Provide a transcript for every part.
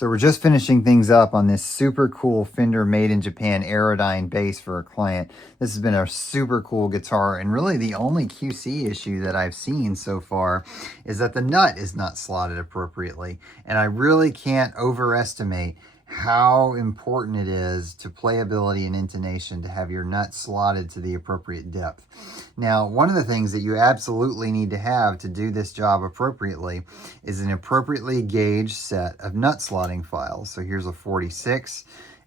So we're just finishing things up on this super cool Fender Made in Japan Aerodyne bass for a client. This has been a super cool guitar, and really the only QC issue that I've seen so far is that the nut is not slotted appropriately. And I really can't overestimate how important it is to playability and intonation to have your nut slotted to the appropriate depth. Now, one of the things that you absolutely need to have to do this job appropriately is an appropriately gauged set of nut slotting files. So here's a 46,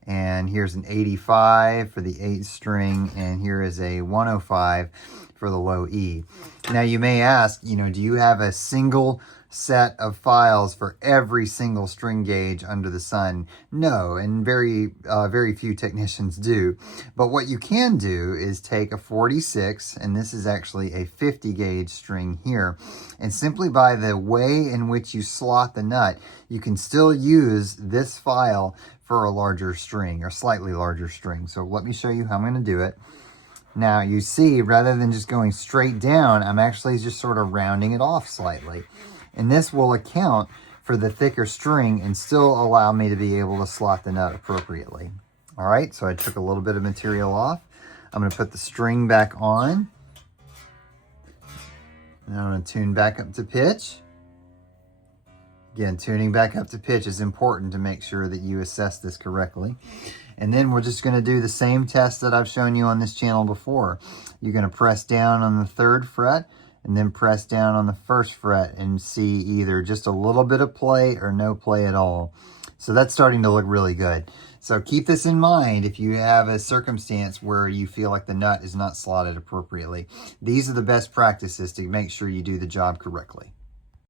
and here's an 85 for the 8 string, and here is a 105 for the low E. Now you may ask, do you have a single set of files for every single string gauge under the sun? No, and very few technicians do. But what you can do is take a 46, and this is actually a 50 gauge string here, and simply by the way in which you slot the nut, you can still use this file for a larger string or slightly larger string. So let me show you how I'm going to do it. Now you see, rather than just going straight down, I'm actually just sort of rounding it off slightly. And this will account for the thicker string and still allow me to be able to slot the nut appropriately. All right, so I took a little bit of material off. I'm going to put the string back on. And I'm going to tune back up to pitch. Again, tuning back up to pitch is important to make sure that you assess this correctly. And then we're just going to do the same test that I've shown you on this channel before. You're going to press down on the 3rd fret and then press down on the 1st fret and see either just a little bit of play or no play at all. So that's starting to look really good. So keep this in mind if you have a circumstance where you feel like the nut is not slotted appropriately. These are the best practices to make sure you do the job correctly.